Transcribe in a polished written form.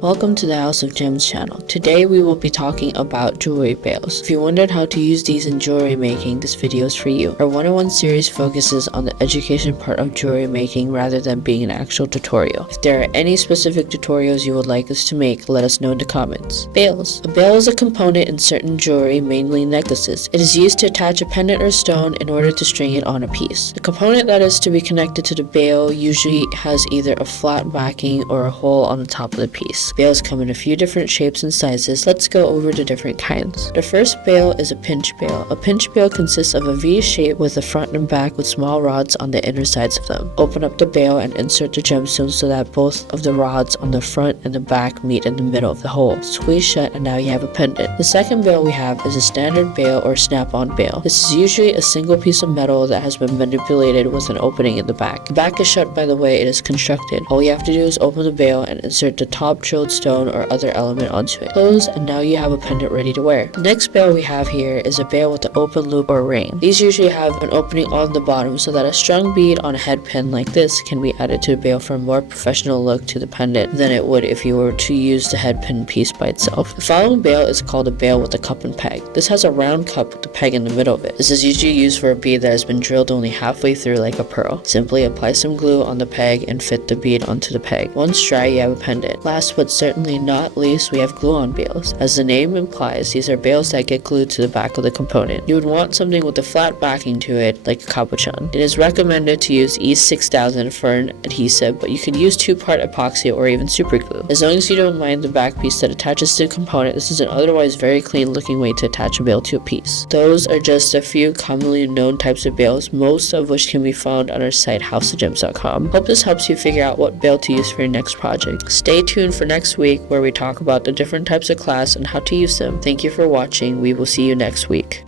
Welcome to the House of Gems channel. Today we will be talking about jewelry bales. If you wondered how to use these in jewelry making, this video is for you. Our 101 series focuses on the education part of jewelry making rather than being an actual tutorial. If there are any specific tutorials you would like us to make, let us know in the comments. Bales. A bale is a component in certain jewelry, mainly necklaces. It is used to attach a pendant or stone in order to string it on a piece. The component that is to be connected to the bale usually has either a flat backing or a hole on the top of the piece. Bales come in a few different shapes and sizes. Let's go over the different kinds. The first bale is a pinch bale. A pinch bale consists of a V shape with a front and back with small rods on the inner sides of them. Open up the bale and insert the gemstones so that both of the rods on the front and the back meet in the middle of the hole. Squeeze shut and now you have a pendant. The second bale we have is a standard bale or snap-on bale. This is usually a single piece of metal that has been manipulated with an opening in the back. The back is shut by the way it is constructed. All you have to do is open the bale and insert the top drilled stone or other element onto it. Close and now you have a pendant ready to wear. The next bale we have here is a bale with an open loop or ring. These usually have an opening on the bottom so that a strung bead on a head pin like this can be added to the bale for a more professional look to the pendant than it would if you were to use the head pin piece by itself. The following bale is called a bale with a cup and peg. This has a round cup with a peg in the middle of it. This is usually used for a bead that has been drilled only halfway through like a pearl. Simply apply some glue on the peg and fit the bead onto the peg. Once dry, you have a pendant. Last but certainly not least, we have glue-on bales. As the name implies, these are bales that get glued to the back of the component. You would want something with a flat backing to it, like a capuchon. It is recommended to use E6000 for an adhesive, but you could use 2-part epoxy or even super glue. As long as you don't mind the back piece that attaches to the component, this is an otherwise very clean looking way to attach a bale to a piece. Those are just a few commonly known types of bales, most of which can be found on our site houseofgems.com. Hope this helps you figure out what bale to use for your next project. Stay tuned for next week where we talk about the different types of clasps and how to use them. Thank you for watching. We will see you next week.